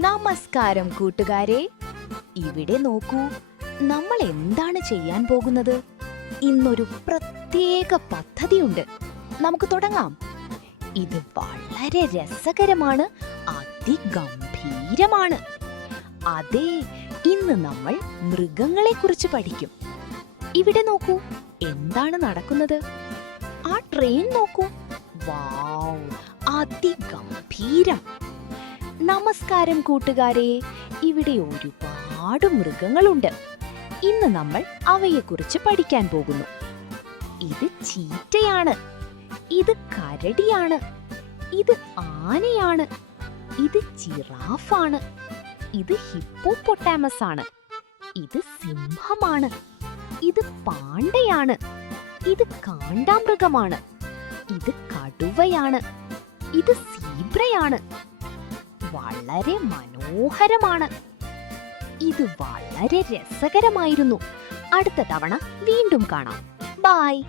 നമസ്കാരം കൂട്ടുകാരെ, ഇവിടെ നോക്കൂ. നമ്മൾ എന്താണ് ചെയ്യാൻ പോകുന്നത്? ഇന്നൊരു പ്രത്യേക പദ്ധതിയുണ്ട്. നമുക്ക് തുടങ്ങാം. ഇത് വളരെ രസകരമാണ്, അതിഗംഭീരമാണ്. അതെ, ഇന്ന് നമ്മൾ മൃഗങ്ങളെക്കുറിച്ച് പഠിക്കും. ഇവിടെ നോക്കൂ, എന്താണ് നടക്കുന്നത്? ആ ട്രെയിൻ നോക്കൂ. വൗ, അതിഗംഭീരം. നമസ്കാരം കൂട്ടുകാരെ, ഇവിടെ ഒരുപാട് മൃഗങ്ങളുണ്ട്. ഇന്ന് നമ്മൾ അവയെക്കുറിച്ച് പഠിക്കാൻ പോകുന്നു. ഇത് ചീറ്റയാണ്, ഇത് കരടിയാണ്, ഇത് ആനയാണ്, ഇത് ജിറാഫാണ്, ഇത് ഹിപ്പോപ്പൊട്ടാമസ് ആണ്, ഇത് സിംഹമാണ്, ഇത് പാണ്ടയാണ്, ഇത് കാണ്ടാമൃഗമാണ്, ഇത് കടുവയാണ്, ഇത് സീബ്രയാണ്. വളരെ മനോഹരമാണ്. ഇത് വളരെ രസകരമായിരുന്നു. അടുത്ത തവണ വീണ്ടും കാണാം. ബൈ.